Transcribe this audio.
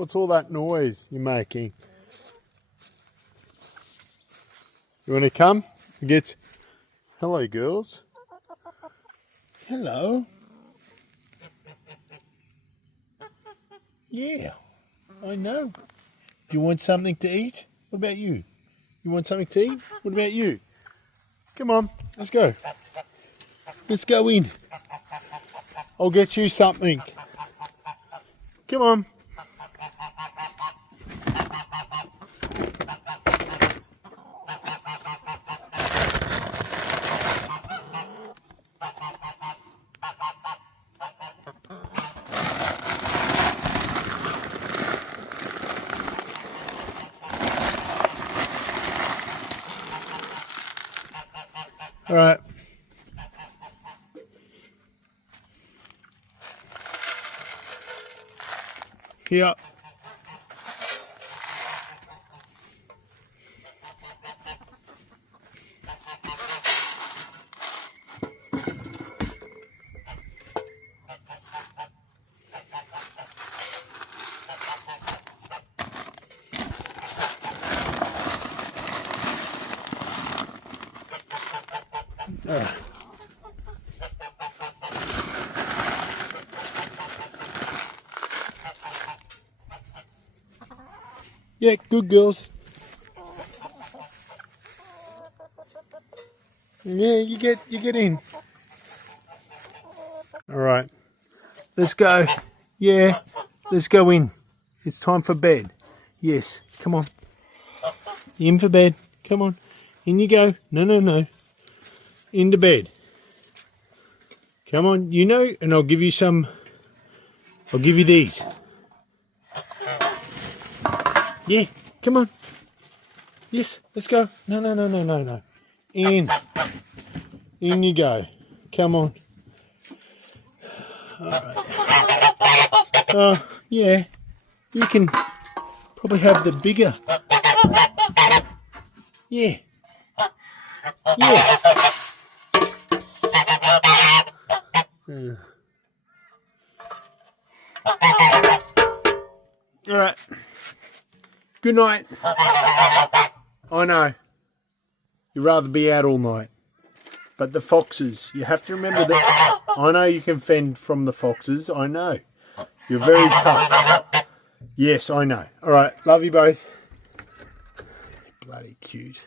What's all that noise you're making? You want to come? Hello, girls. Hello. Yeah, I know. Do you want something to eat? What about you? You want something to eat? What about you? Come on, let's go. Let's go in. I'll get you something. Come on. All right. Here. All right. Yeah, good girls. Yeah, you get in. All right. Let's go. Yeah, let's go in. It's time for bed. Yes, come on. In for bed. Come on. In you go. No. Into bed. Come on, you know, and I'll give you some. I'll give you these. Yeah, come on. Yes, let's go. No. In. In you go. Come on. All right. Yeah. You can probably have the bigger. Yeah. Yeah. All right. Good night. I know. You'd rather be out all night. But the foxes, you have to remember that. I know you can fend from the foxes. I know. You're very tough. Yes, I know. All right. Love you both. Bloody cute.